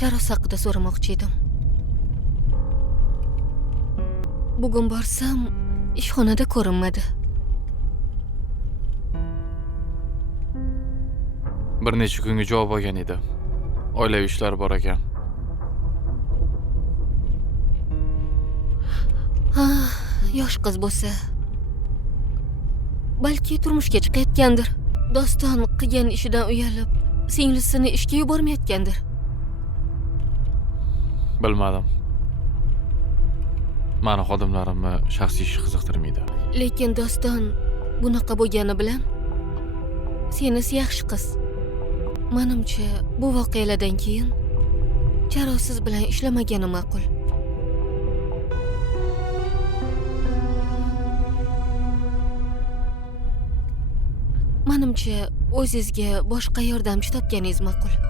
charos haqida so'ramoqchi edim. Bugun borsam, ishxonada ko'rinmadi. Bir necha kunga javob olgan edi. Oilaviy ishlar bor ekan. Ha, yosh qiz bo'lsa, balki turmushga chiqayotgandir. Doston qilgan ishidan uyalib, singlisini ishga yubormayotgandir. Bilmadim. Mani xodimlarimni shaxsiy ish qiziqtirmaydi. Lekin Doston bunaqa bo'lgani bilan senisi yaxshi qiz. Menimcha, bu voqealardan keyin charosiz bilan ishlamagani ma'qul. Menimcha, o'zingizga boshqa yordamchi topganingiz ma'qul.